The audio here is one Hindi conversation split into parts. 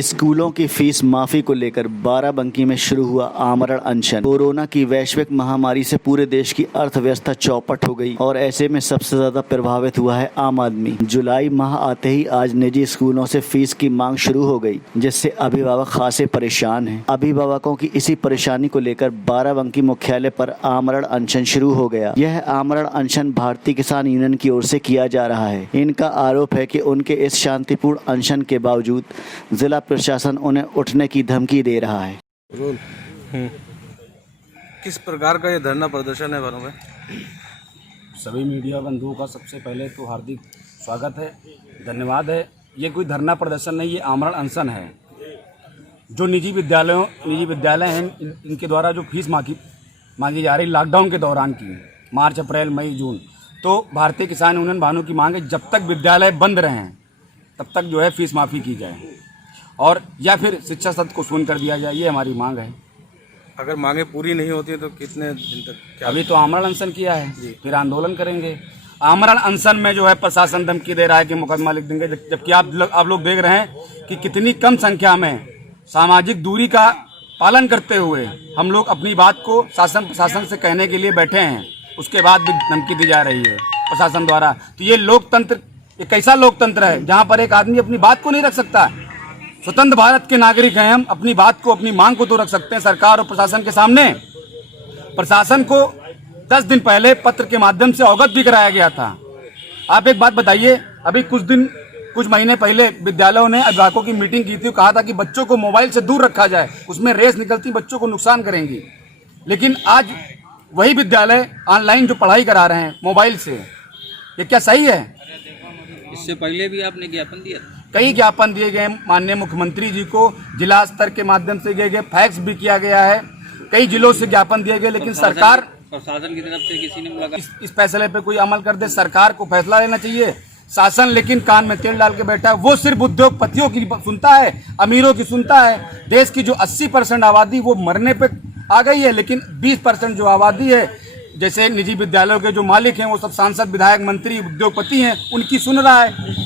स्कूलों की फीस माफी को लेकर बाराबंकी में शुरू हुआ आमरण अनशन। कोरोना की वैश्विक महामारी से पूरे देश की अर्थव्यवस्था चौपट हो गई और ऐसे में सबसे ज्यादा प्रभावित हुआ है आम आदमी। जुलाई माह आते ही आज निजी स्कूलों से फीस की मांग शुरू हो गई, जिससे अभिभावक खासे परेशान हैं। अभिभावकों की इसी परेशानी को लेकर बाराबंकी मुख्यालय पर आमरण अनशन शुरू हो गया। यह आमरण अनशन भारतीय किसान यूनियन की ओर से किया जा रहा है। इनका आरोप है कि उनके इस शांतिपूर्ण अनशन के बावजूद जिला प्रशासन उन्हें उठने की धमकी दे रहा है। किस प्रकार का ये धरना प्रदर्शन है भानु भाई? सभी मीडिया बंधुओं का सबसे पहले तो हार्दिक स्वागत है, धन्यवाद है। ये कोई धरना प्रदर्शन नहीं, ये आमरण अनशन है। जो निजी विद्यालय हैं, इनके द्वारा जो फीस मांगी जा रही लॉकडाउन के दौरान की, मार्च, अप्रैल, मई, जून, तो भारतीय किसान यूनियन भानु की मांग है जब तक विद्यालय बंद रहें तब तक जो है फीस माफ़ी की जाए और या फिर शिक्षा सत्र को शून्य कर दिया जाए। ये हमारी मांग है। अगर मांगे पूरी नहीं होती है तो कितने दिन तक क्या? अभी तो आमरण अनशन किया है, फिर आंदोलन करेंगे। आमरण अनशन में जो है प्रशासन धमकी दे रहा है कि मुकदमा लिख देंगे, जबकि आप लोग देख रहे हैं कि कितनी कम संख्या में सामाजिक दूरी का पालन करते हुए हम लोग अपनी बात को प्रशासन से कहने के लिए बैठे हैं, उसके बाद भी धमकी दी जा रही है प्रशासन द्वारा। तो ये लोकतंत्र, ये कैसा लोकतंत्र है जहाँ पर एक आदमी अपनी बात को नहीं रख सकता? स्वतंत्र भारत के नागरिक हैं हम, अपनी बात को, अपनी मांग को तो रख सकते हैं सरकार और प्रशासन के सामने। प्रशासन को 10 दिन पहले पत्र के माध्यम से अवगत भी कराया गया था। आप एक बात बताइए, अभी कुछ महीने पहले विद्यालयों ने अभिभावकों की मीटिंग की थी, कहा था कि बच्चों को मोबाइल से दूर रखा जाए, उसमें रेस निकलती बच्चों को नुकसान करेंगी। लेकिन आज वही विद्यालय ऑनलाइन जो पढ़ाई करा रहे हैं मोबाइल से, ये क्या सही है? इससे पहले भी आपने ज्ञापन दिया था? कई ज्ञापन दिए गए माननीय मुख्यमंत्री जी को, जिला स्तर के माध्यम से दिए गए, फैक्स भी किया गया है, कई जिलों से ज्ञापन दिए गए, लेकिन सरकार, प्रशासन की तरफ से किसी ने मुलाकात इस फैसले पे कोई अमल कर दे। सरकार को फैसला लेना चाहिए। शासन लेकिन कान में तेल डाल के बैठा है। वो सिर्फ उद्योगपतियों की सुनता है, अमीरों की सुनता है। देश की जो 80% आबादी वो मरने पे आ गई है, लेकिन 20% जो आबादी है, जैसे निजी विद्यालयों के जो मालिक हैं, वो सब सांसद, विधायक, मंत्री, उद्योगपति हैं, उनकी सुन रहा है।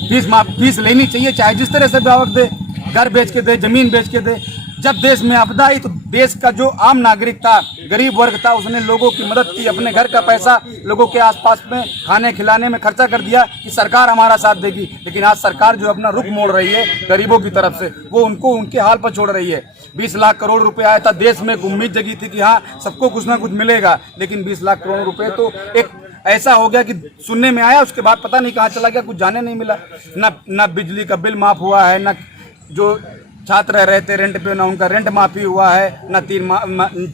फीस लेनी चाहिए, चाहे जिस तरह से अभिभावक दे, घर बेच के दे, जमीन बेच के दे। जब देश में आपदा आई तो देश का जो आम नागरिक था, गरीब वर्ग था, उसने लोगों की मदद की, अपने घर का पैसा लोगों के आसपास में खाने खिलाने में खर्चा कर दिया कि सरकार हमारा साथ देगी। लेकिन आज सरकार जो अपना रुख मोड़ रही है गरीबों की तरफ से, वो उनको उनके हाल पर छोड़ रही है। 20 लाख करोड़ रुपए आया था, देश में एक उम्मीद जगी थी कि हाँ सबको कुछ ना कुछ मिलेगा, लेकिन 20 लाख करोड़ रुपए तो एक ऐसा हो गया कि सुनने में आया, उसके बाद पता नहीं कहाँ चला गया, कुछ जाने नहीं मिला। ना बिजली का बिल माफ हुआ है, ना जो छात्र रह रहे थे रेंट पे, ना उनका रेंट माफी हुआ है, ना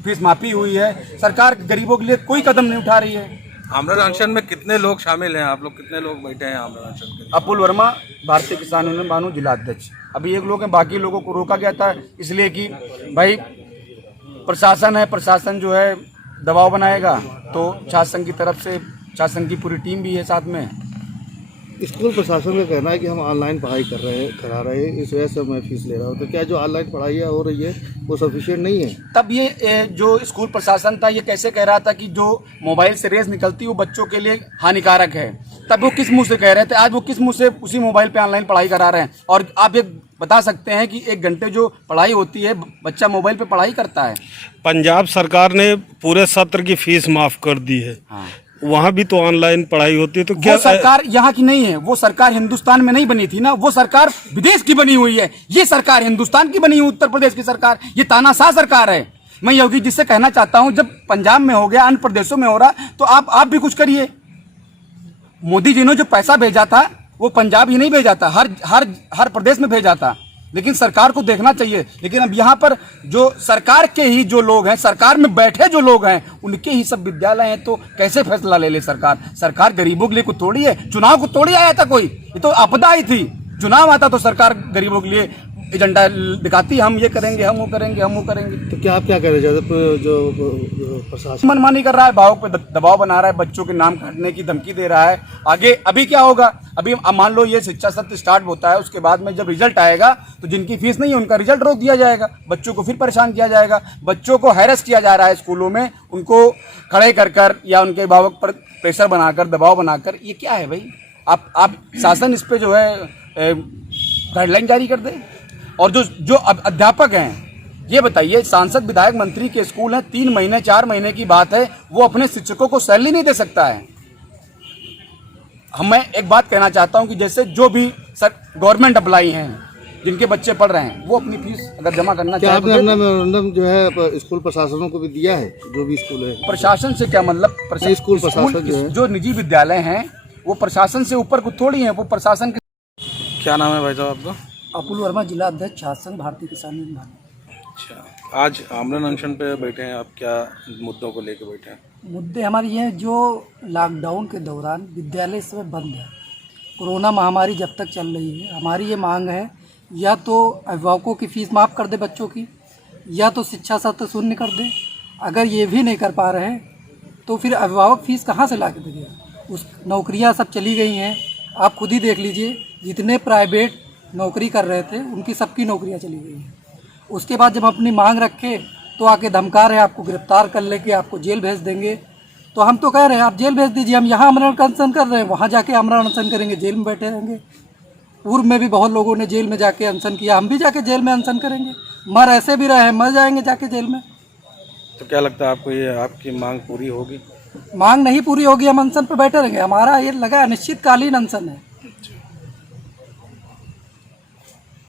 फीस माफी हुई है। सरकार गरीबों के लिए कोई कदम नहीं उठा रही है। आमरण अनशन में कितने लोग शामिल हैं? आप लोग कितने लोग बैठे हैं आमरण अनशन के? अपुल वर्मा, भारतीय किसान यूनियन भानु जिला अध्यक्ष। अभी एक लोग हैं, बाकी लोगों को रोका गया था इसलिए कि भाई प्रशासन है, प्रशासन जो है दबाव बनाएगा, तो छात्र संघ की तरफ से, छात्र संघ की पूरी टीम भी है साथ में। स्कूल प्रशासन का कहना है कि हम ऑनलाइन पढ़ाई करा रहे हैं, इस वजह से मैं फीस ले रहा हूँ। तो क्या जो ऑनलाइन पढ़ाई हो रही है वो सफिशिएंट नहीं है? तब ये जो स्कूल प्रशासन था, ये कैसे कह रहा था कि जो मोबाइल से रेस निकलती है वो बच्चों के लिए हानिकारक है? तब वो किस मुंह से कह रहे थे? आज वो किस मुंह से उसी मोबाइल पे ऑनलाइन पढ़ाई करा रहे हैं? और आप ये बता सकते हैं कि 1 घंटे जो पढ़ाई होती है, बच्चा मोबाइल पे पढ़ाई करता है। पंजाब सरकार ने पूरे सत्र की फीस माफ कर दी है। हाँ। वहाँ भी तो ऑनलाइन पढ़ाई होती है, तो क्या वो सरकार यहाँ की नहीं है? वो सरकार हिंदुस्तान में नहीं बनी थी ना, वो सरकार विदेश की बनी हुई है। ये सरकार हिंदुस्तान की बनी हुई, उत्तर प्रदेश की सरकार, ये तानाशाह सरकार है। मैं योगी जी से कहना चाहता हूँ, जब पंजाब में हो गया, अन्य प्रदेशों में हो रहा, तो आप भी कुछ करिए। मोदी जी ने जो पैसा भेजा था वो पंजाब ही नहीं भेजा था, हर प्रदेश में भेजा था। लेकिन सरकार को देखना चाहिए। लेकिन अब यहाँ पर जो सरकार के ही जो लोग हैं, सरकार में बैठे जो लोग हैं, उनके ही सब विद्यालय हैं, तो कैसे फैसला ले ले सरकार? सरकार गरीबों के लिए कुछ थोड़ी है। चुनाव को थोड़ी आया था कोई, ये तो आपदा आई थी। चुनाव आता तो सरकार गरीबों के लिए एजेंडा दिखाती, हम ये करेंगे, हम वो करेंगे, हम वो करेंगे। तो क्या आप क्या कह रहे हैं? जो प्रशासन मनमानी कर रहा है, भावों पे दबाव बना रहा है, बच्चों के नाम काटने की धमकी दे रहा है। आगे अभी क्या होगा? अभी मान लो ये शिक्षा सत्र स्टार्ट होता है, उसके बाद में जब रिजल्ट आएगा तो जिनकी फीस नहीं है उनका रिजल्ट रोक दिया जाएगा, बच्चों को फिर परेशान किया जाएगा। बच्चों को हैरेस किया जा रहा है स्कूलों में, उनको खड़े कर या उनके अभिभावक पर प्रेशर बनाकर, दबाव बनाकर। ये क्या है भाई? आप शासन इस पे जो है गाइडलाइन जारी कर दे। और जो जो अध्यापक हैं, ये बताइए, सांसद विधायक मंत्री के स्कूल हैं, 3 महीने 4 महीने की बात है, वो अपने शिक्षकों को सैलरी नहीं दे सकता है। मैं एक बात कहना चाहता हूं कि जैसे जो भी सर गवर्नमेंट एम्प्लॉई हैं जिनके बच्चे पढ़ रहे हैं, वो अपनी फीस अगर जमा करना क्या चाहे आपने तो अपना मेमोरेंडम जो है स्कूल प्रशासनों को भी दिया है, जो भी स्कूल है? प्रशासन से क्या मतलब? नहीं, स्कूल प्रशासन जो है। जो निजी विद्यालय हैं वो प्रशासन से ऊपर कुछ थोड़ी है, वो प्रशासन के। क्या नाम है भाई साहब आपका? अपुल वर्मा, जिला अध्यक्ष छात्र संघ भारतीय किसान यूनियन। अच्छा, आज आमरण अनशन पे बैठे हैं आप, क्या मुद्दों को लेकर बैठे हैं? मुद्दे हमारे ये हैं, जो लॉकडाउन के दौरान विद्यालय इस समय बंद है, कोरोना महामारी जब तक चल रही है, हमारी ये मांग है या तो अभिभावकों की फ़ीस माफ़ कर दे बच्चों की, या तो शिक्षा सत्र शून्य कर दे। अगर ये भी नहीं कर पा रहे तो फिर अभिभावक फ़ीस कहाँ से ला के देगा? उस नौकरियाँ सब चली गई हैं, आप खुद ही देख लीजिए, जितने प्राइवेट नौकरी कर रहे थे उनकी सबकी नौकरियाँ चली गई हैं। उसके बाद जब अपनी मांग रखे तो आके धमका रहे हैं, आपको गिरफ्तार कर लेके आपको जेल भेज देंगे। तो हम तो कह रहे हैं आप जेल भेज दीजिए, हम यहाँ आमरण अनशन कर रहे हैं, वहाँ जाके आमरण अनशन करेंगे, जेल में बैठे रहेंगे। पूर्व में भी बहुत लोगों ने जेल में जाके अनशन किया, हम भी जाके जेल में अनशन करेंगे। मर ऐसे भी रहे हैं, मर जाएंगे जाके जेल में। तो क्या लगता है आपको, ये आपकी मांग पूरी होगी? मांग नहीं पूरी होगी, हम अनशन पर बैठे रहेंगे। हमारा ये लगा अनिश्चितकालीन अनशन है।